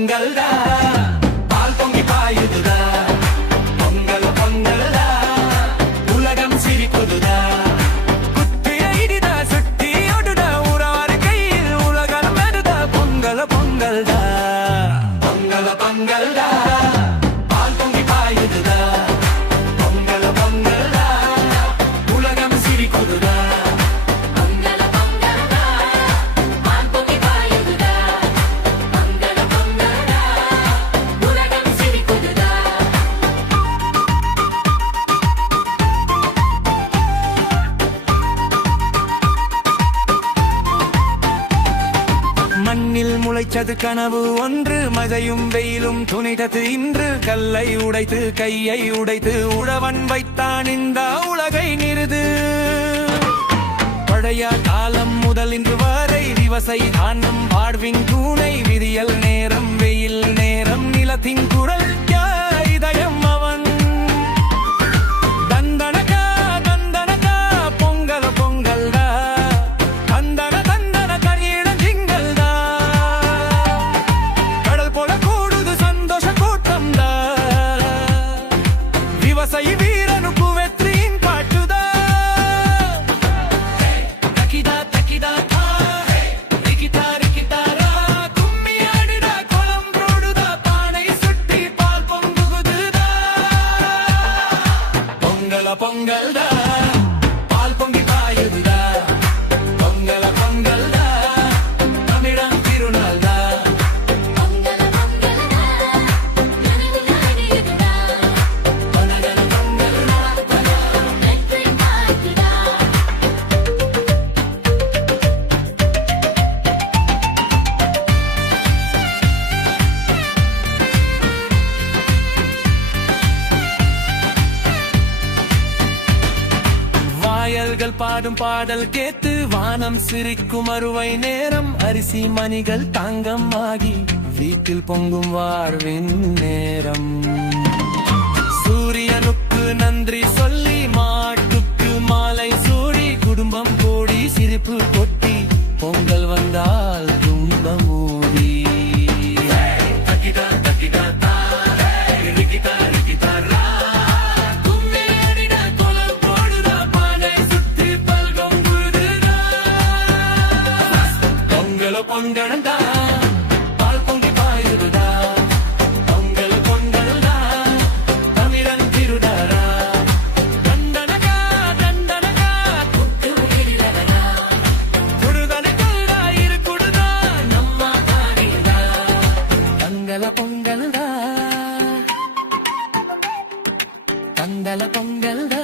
பொங்கல்டா பால் பொங்கி பாயுதுடா பொங்கல் பொங்கல்டா உலகம் சிரிக்குதுடா குத்திய இடிடா சுட்டி ஒடுடா உறவாறு கையில் உலகம் மெதுடா பொங்கல் பொங்கல்டா பொங்கல் பொங்கல்டா பால் பொங்கி பாயுதுடா பொங்கல் பொங்கல்டா உலகம் சிரிக்குதுடா மண்ணில் முளைச்சது கனவு ஒன்று மழையும் வெயிலும் துணித்தது இன்று கல்லை உடைத்து கையை உடைத்து உழவன் வைத்தான் இந்த உலகை நிறுது பழைய காலம் முதல் இன்று வரை விவசாயி தானும் வாழ்வின் தூணை விதியல் நேரம் வெயில் நேரம் நிலத்தின் குரல் இதயம் அவன் தந்தனகா தந்தனகா பொங்கல் பொங்கல்டா தந்தன தந்தன கரியட ஜிங்கல்டா கடல் போல கூடுது சந்தோஷ கூட்டம்டா விவசாயி வீரனுக்கு வெற்றியின் காட்டுதா தக்கிதா தக்கிதா ரிக்கிதா ரிக்கிதாரா கும்மி ஆடுடா குளம் ரோடுதா பானை சுட்டி பால் பொங்குகுதுதா பொங்கல பொங்கல்டா பால் பொங்கி பாயுதுடா பொங்கல பொங்கல்டா தமிழன் திருநாள்டா வாயல்கள் பாடும் பாடல் கேட்டு வானம் சிரிக்கும் அறுவை நேரம் அரிசி மணிகள் தங்கம் ஆகி வீட்டில் பொங்கும் வாழ்வின் நேரம் சூரியனுக்கு நன்றி சொல்லி மாட்டுக்கு மாலை சூடி குடும்பம் கூடி சிரிப்பு கொட்டி பொங்கல் வந்தால் துன்பம் மூடி தக்கிதா தக்கிதா தா ரிக்கிதா ரிக்கிதா ரா கும்மி ஆடிடா குளம் போடுடா பானை சுத்தி பால் பொங்குதுடா பொங்கல் பொங்கல்டா பால் பொங்கி பாயுதுடா பொங்கல் பொங்கல்டா தமிழன் திருடாரா தண்டனகா தண்டனகா குட்டு விடிலடா குடுதனகல்டா இருக்குடுதா நம்ம காடிடா பொங்கல் பொங்கல்டா பொங்கல் பொங்கல்டா